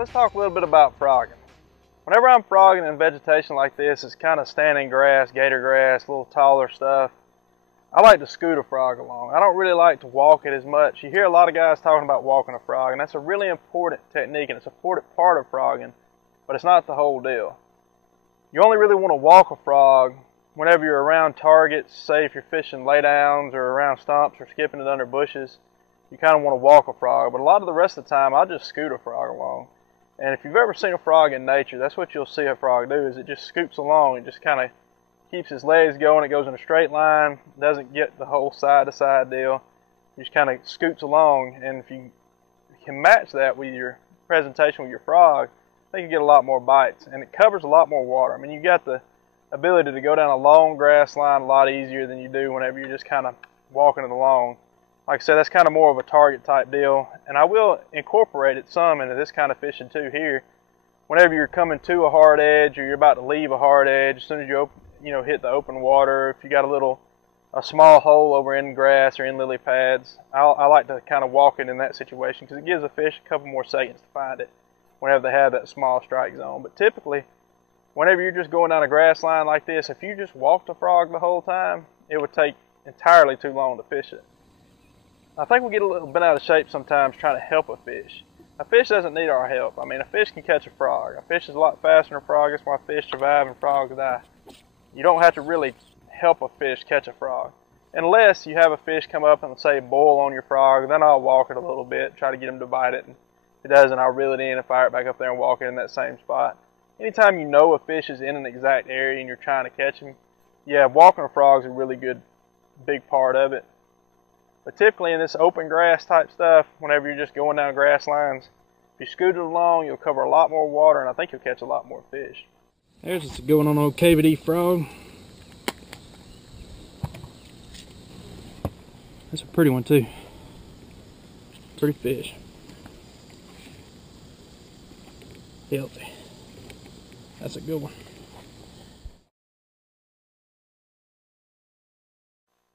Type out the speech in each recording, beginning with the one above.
let's talk a little bit about frogging. Whenever I'm frogging in vegetation like this, it's kind of standing grass, gator grass, a little taller stuff. I like to scoot a frog along. I don't really like to walk it as much. You hear a lot of guys talking about walking a frog, and that's a really important technique, and it's an important part of frogging, but it's not the whole deal. You only really want to walk a frog whenever you're around targets, say if you're fishing laydowns or around stumps or skipping it under bushes. You kind of want to walk a frog, but a lot of the rest of the time I'll just scoot a frog along. And if you've ever seen a frog in nature, that's what you'll see a frog do, is it just scoots along. It just kind of keeps his legs going. It goes in a straight line, doesn't get the whole side-to-side deal. He just kind of scoots along, and if you can match that with your presentation with your frog, I think you get a lot more bites, and it covers a lot more water. I mean, you got the ability to go down a long grass line a lot easier than you do whenever you're just kind of walking it along. Like I said, that's kind of more of a target type deal, and I will incorporate it some into this kind of fishing too here. Whenever you're coming to a hard edge or you're about to leave a hard edge, as soon as you hit the open water, if you got a small hole over in grass or in lily pads, I like to kind of walk it in that situation because it gives the fish a couple more seconds to find it whenever they have that small strike zone. But typically, whenever you're just going down a grass line like this, if you just walked a frog the whole time, it would take entirely too long to fish it. I think we get a little bit out of shape sometimes trying to help a fish. A fish doesn't need our help. I mean, a fish can catch a frog. A fish is a lot faster than a frog. That's why fish survive and frogs die. You don't have to really help a fish catch a frog. Unless you have a fish come up and say boil on your frog, then I'll walk it a little bit, try to get him to bite it. And if it doesn't, I'll reel it in and fire it back up there and walk it in that same spot. Anytime you know a fish is in an exact area and you're trying to catch him, yeah, walking a frog is a really good, big part of it. But typically in this open grass type stuff, whenever you're just going down grass lines, if you scoot it along, you'll cover a lot more water, and I think you'll catch a lot more fish. There's what's going on old KVD frog. That's a pretty one too. Pretty fish. Healthy. That's a good one.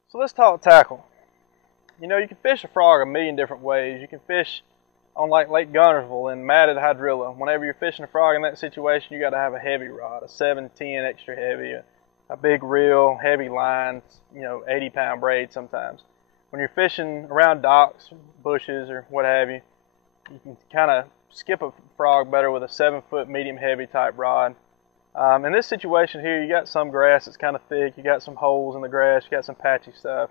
So let's talk tackle. You know, you can fish a frog a million different ways. You can fish on like Lake Gunnersville and matted hydrilla. Whenever you're fishing a frog in that situation, you got to have a heavy rod, a 7-10 extra heavy, a big reel, heavy line, 80-pound braid sometimes. When you're fishing around docks, bushes, or what have you, you can kind of skip a frog better with a 7-foot medium heavy type rod. In this situation here, you got some grass that's kind of thick, you got some holes in the grass, you got some patchy stuff.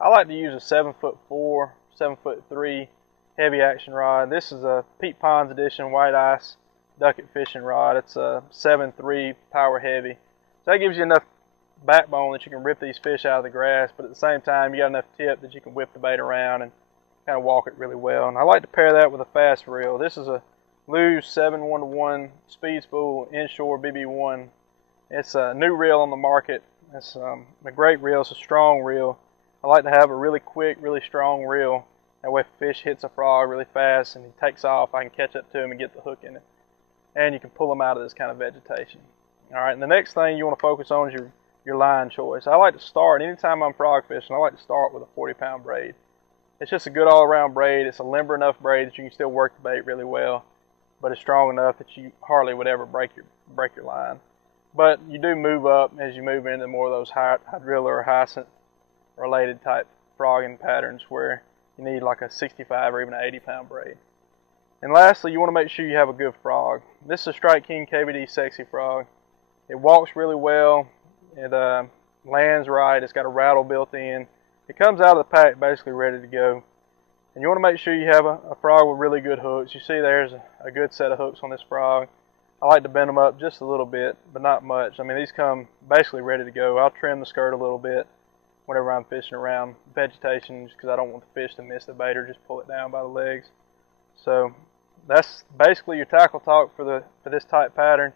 I like to use a 7'4", 7'3" heavy action rod. This is a Pete Pond's Edition White Ice Ducket Fishing Rod. It's a 7'3" power heavy. So that gives you enough backbone that you can rip these fish out of the grass, but at the same time you got enough tip that you can whip the bait around and kind of walk it really well. And I like to pair that with a fast reel. This is a Lew's 7-1-1 Speed Spool Inshore BB1. It's a new reel on the market. It's a great reel. It's a strong reel. I like to have a really quick, really strong reel. That way if a fish hits a frog really fast and he takes off, I can catch up to him and get the hook in it. And you can pull them out of this kind of vegetation. Alright, and the next thing you want to focus on is your line choice. I like to start, anytime I'm frog fishing, I like to start with a 40-pound braid. It's just a good all-around braid. It's a limber enough braid that you can still work the bait really well, but it's strong enough that you hardly would ever break your line. But you do move up as you move into more of those hydrilla or hyacinth related type frogging patterns where you need like a 65 or even an 80-pound braid. And lastly, you want to make sure you have a good frog. This is a Strike King KVD Sexy Frog. It walks really well. It lands right. It's got a rattle built in. It comes out of the pack basically ready to go. And you want to make sure you have a frog with really good hooks. You see there's a good set of hooks on this frog. I like to bend them up just a little bit, but not much. I mean, these come basically ready to go. I'll trim the skirt a little bit whenever I'm fishing around vegetation just because I don't want the fish to miss the bait or just pull it down by the legs. So that's basically your tackle talk for this type pattern.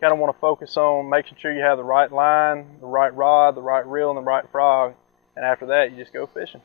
Kind of want to focus on making sure you have the right line, the right rod, the right reel, and the right frog. And after that, you just go fishing.